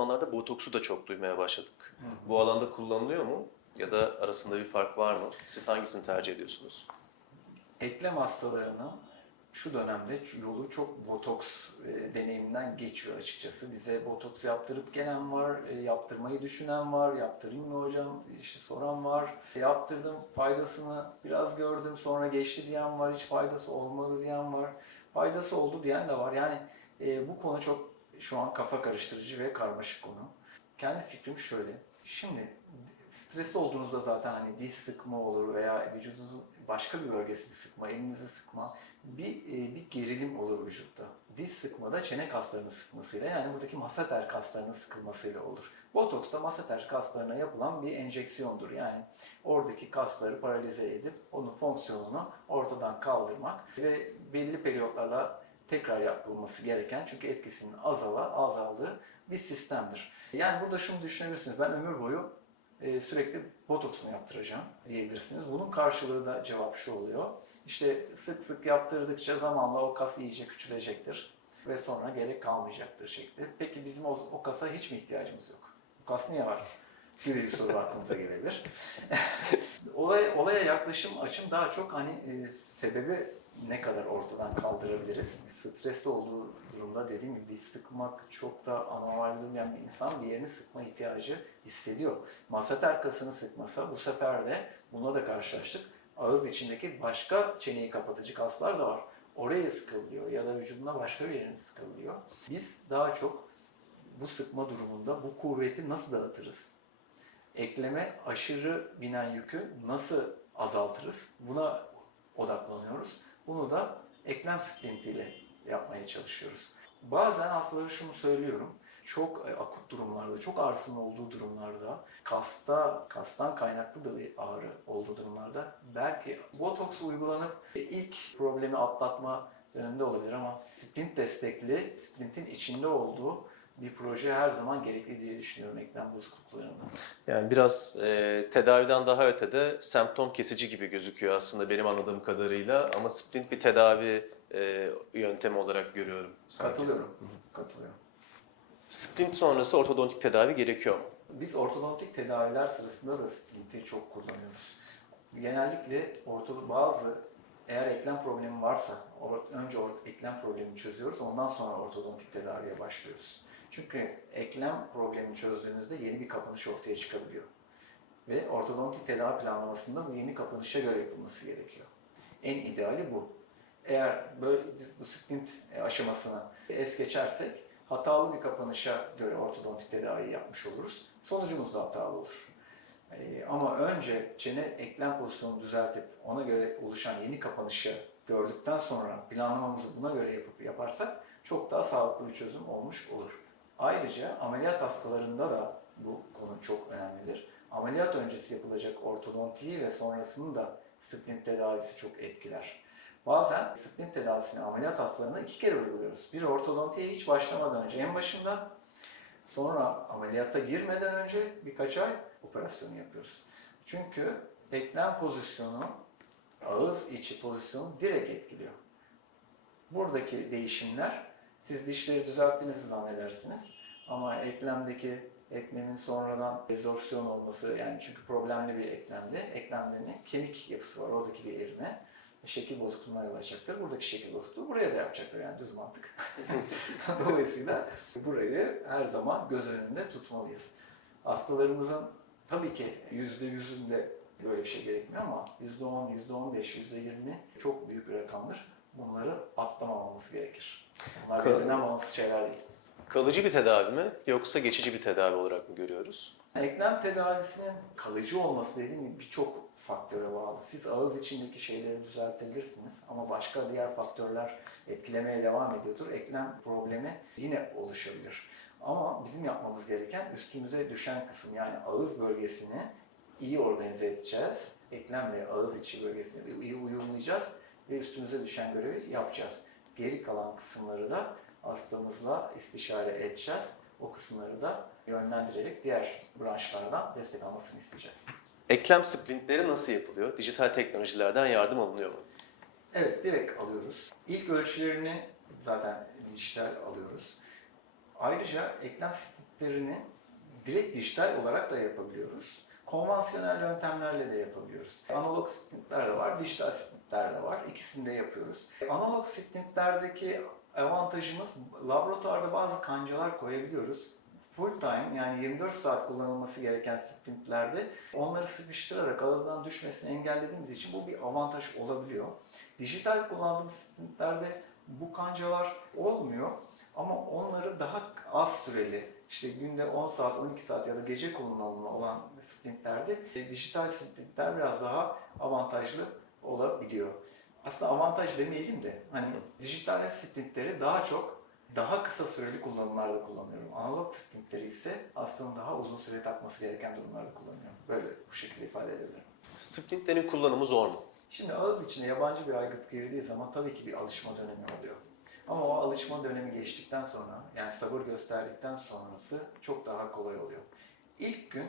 zamanlarda botoksu da çok duymaya başladık. Bu alanda kullanılıyor mu? Ya da arasında bir fark var mı? Siz hangisini tercih ediyorsunuz? Eklem hastalarının şu dönemde yolu çok botoks e, deneyiminden geçiyor açıkçası. Bize botoks yaptırıp gelen var, e, yaptırmayı düşünen var, yaptırayım mı hocam işte soran var. E, yaptırdım faydasını biraz gördüm sonra geçti diyen var, hiç faydası olmadı diyen var. Faydası oldu diyen de var. Yani e, bu konu çok şu an kafa karıştırıcı ve karmaşık konu. Kendi fikrim şöyle. Şimdi stresli olduğunuzda zaten hani diz sıkma olur veya vücudunuzun başka bir bölgesini sıkma, elinizi sıkma bir, e, bir gerilim olur vücutta. Diz sıkma da çene kaslarının sıkmasıyla yani buradaki maseter kaslarının sıkılmasıyla olur. Botoks da maseter kaslarına yapılan bir enjeksiyondur. Yani oradaki kasları paralize edip onun fonksiyonunu ortadan kaldırmak ve belli periyotlarla tekrar yapılması gereken çünkü etkisinin azala azaldığı bir sistemdir. Yani burada şunu düşünebilirsiniz. Ben ömür boyu e, sürekli botoks mu yaptıracağım diyebilirsiniz. Bunun karşılığı da cevap şu oluyor. İşte sık sık yaptırdıkça zamanla o kas iyice küçülecektir ve sonra gerek kalmayacaktır şekli. Peki bizim o, o kasa hiç mi ihtiyacımız yok? O kas niye var? gibi bir soru aklınıza gelebilir. Olay, olaya yaklaşım açım daha çok hani e, sebebi ne kadar ortadan kaldırabiliriz? Stresli olduğu durumda dediğim gibi diz sıkmak çok da anormal durmayan bir insan bir yerini sıkma ihtiyacı hissediyor. Masater kasını sıkmasa bu sefer de buna da karşılaştık. Ağız içindeki başka çeneyi kapatıcı kaslar da var. Oraya sıkabiliyor ya da vücuduna başka bir yerini sıkabiliyor. Biz daha çok bu sıkma durumunda bu kuvveti nasıl dağıtırız? Ekleme aşırı binen yükü nasıl azaltırız? Buna odaklanıyoruz. Bunu da eklem splintiyle yapmaya çalışıyoruz. Bazen hastalara şunu söylüyorum. Çok e, akut durumlarda, çok ağrısının olduğu durumlarda, kasta, kastan kaynaklı da bir ağrı olduğu durumlarda belki botoks uygulanıp ilk problemi atlatma döneminde olabilir ama splint destekli, splintin içinde olduğu bir proje her zaman gerekli diye düşünüyorum eklem bozukluklarında. Yani biraz e, tedaviden daha ötede semptom kesici gibi gözüküyor aslında benim anladığım kadarıyla. Ama splint bir tedavi e, yöntemi olarak görüyorum. sanki. Katılıyorum. Katılıyorum. Splint sonrası ortodontik tedavi gerekiyor mu? Biz ortodontik tedaviler sırasında da splinti çok kullanıyoruz. Genellikle orto, bazı eğer eklem problemi varsa or- önce or- eklem problemini çözüyoruz ondan sonra ortodontik tedaviye başlıyoruz. Çünkü eklem problemini çözdüğünüzde yeni bir kapanış ortaya çıkabiliyor. Ve ortodontik tedavi planlamasında bu yeni kapanışa göre yapılması gerekiyor. En ideali bu. Eğer böyle biz bu splint aşamasını es geçersek hatalı bir kapanışa göre ortodontik tedavi yapmış oluruz. Sonucumuz da hatalı olur. Ee, ama önce çene eklem pozisyonunu düzeltip ona göre oluşan yeni kapanışı gördükten sonra planlamamızı buna göre yapıp yaparsak çok daha sağlıklı bir çözüm olmuş olur. Ayrıca ameliyat hastalarında da bu konu çok önemlidir. Ameliyat öncesi yapılacak ortodontiyi ve sonrasını da splint tedavisi çok etkiler. Bazen splint tedavisini ameliyat hastalarına iki kere uyguluyoruz. Bir ortodontiye hiç başlamadan önce en başında, sonra ameliyata girmeden önce birkaç ay operasyonu yapıyoruz. Çünkü eklem pozisyonu, ağız içi pozisyonu direkt etkiliyor. Buradaki değişimler siz dişleri düzelttiğinizi zannedersiniz ama eklemdeki eklemin sonradan rezorpsiyon olması yani çünkü problemli bir eklemde eklemlerin kemik yapısı var oradaki bir erime şekil bozukluğuna yol açacaktır. Buradaki şekil bozukluğu buraya da yapacaktır yani düz mantık. Dolayısıyla burayı her zaman göz önünde tutmalıyız. Hastalarımızın tabii ki yüzde yüzünde böyle bir şey gerekmiyor ama yüzde on, yüzde on beş, yüzde yirmi çok büyük bir rakamdır. Bunları atlamamamız gerekir. Bunlar Ka- birbirinden bağımsız şeyler değil. Kalıcı bir tedavi mi yoksa geçici bir tedavi olarak mı görüyoruz? Eklem tedavisinin kalıcı olması dediğim gibi birçok faktöre bağlı. Siz ağız içindeki şeyleri düzeltebilirsiniz ama başka diğer faktörler etkilemeye devam ediyordur. Eklem problemi yine oluşabilir. Ama bizim yapmamız gereken üstümüze düşen kısım yani ağız bölgesini iyi organize edeceğiz. Eklemle ağız içi bölgesini iyi uyumlayacağız ve üstümüze düşen görevi yapacağız. Geri kalan kısımları da hastamızla istişare edeceğiz. O kısımları da yönlendirerek diğer branşlardan destek almasını isteyeceğiz. Eklem splintleri nasıl yapılıyor? Dijital teknolojilerden yardım alınıyor mu? Evet, direkt alıyoruz. İlk ölçülerini zaten dijital alıyoruz. Ayrıca eklem sprintlerini direkt dijital olarak da yapabiliyoruz. Konvansiyonel yöntemlerle de yapabiliyoruz. Analog sprintler de var, dijital sprintler de var. İkisini de yapıyoruz. Analog sprintlerdeki avantajımız laboratuvarda bazı kancalar koyabiliyoruz. Full time yani 24 saat kullanılması gereken sprintlerde onları sıkıştırarak ağızdan düşmesini engellediğimiz için bu bir avantaj olabiliyor. Dijital kullandığımız sprintlerde bu kancalar olmuyor ama onları daha az süreli işte günde 10 saat, 12 saat ya da gece kullanımı olan sprintlerde dijital sprintler biraz daha avantajlı olabiliyor. Aslında avantaj demeyelim de hani dijital sprintleri daha çok daha kısa süreli kullanımlarda kullanıyorum. Analog sprintleri ise aslında daha uzun süre takması gereken durumlarda kullanıyorum. Böyle bu şekilde ifade edebilirim. Sprintlerin kullanımı zor mu? Şimdi ağız içine yabancı bir aygıt girdiği zaman tabii ki bir alışma dönemi oluyor. Ama o alışma dönemi geçtikten sonra, yani sabır gösterdikten sonrası çok daha kolay oluyor. İlk gün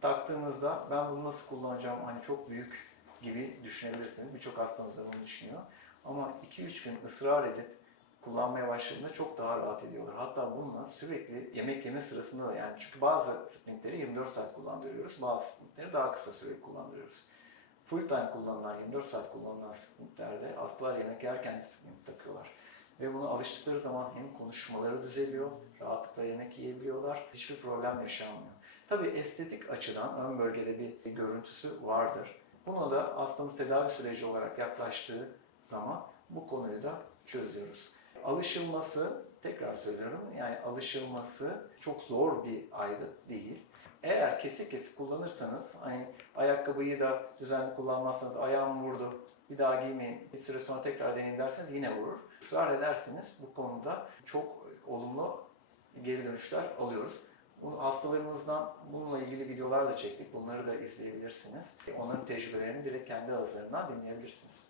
taktığınızda ben bunu nasıl kullanacağım hani çok büyük gibi düşünebilirsiniz. Birçok hastamız da bunu düşünüyor. Ama 2-3 gün ısrar edip kullanmaya başladığında çok daha rahat ediyorlar. Hatta bununla sürekli yemek yeme sırasında da yani çünkü bazı sprintleri 24 saat kullandırıyoruz, bazı sprintleri daha kısa süre kullandırıyoruz. Full time kullanılan, 24 saat kullanılan sprintlerde hastalar yemek yerken de sprint takıyorlar. Ve buna alıştıkları zaman hem konuşmaları düzeliyor, rahatlıkla yemek yiyebiliyorlar, hiçbir problem yaşanmıyor. Tabii estetik açıdan ön bölgede bir görüntüsü vardır. Buna da hastamız tedavi süreci olarak yaklaştığı zaman bu konuyu da çözüyoruz. Alışılması, tekrar söylüyorum, yani alışılması çok zor bir aygıt değil. Eğer kesik kesik kullanırsanız, hani ayakkabıyı da düzenli kullanmazsanız ayağım vurdu, bir daha giymeyin, bir süre sonra tekrar deneyin derseniz yine vurur. Israr ederseniz bu konuda çok olumlu geri dönüşler alıyoruz. Bu hastalarımızdan bununla ilgili videolar da çektik. Bunları da izleyebilirsiniz. Onların tecrübelerini direkt kendi ağızlarından dinleyebilirsiniz.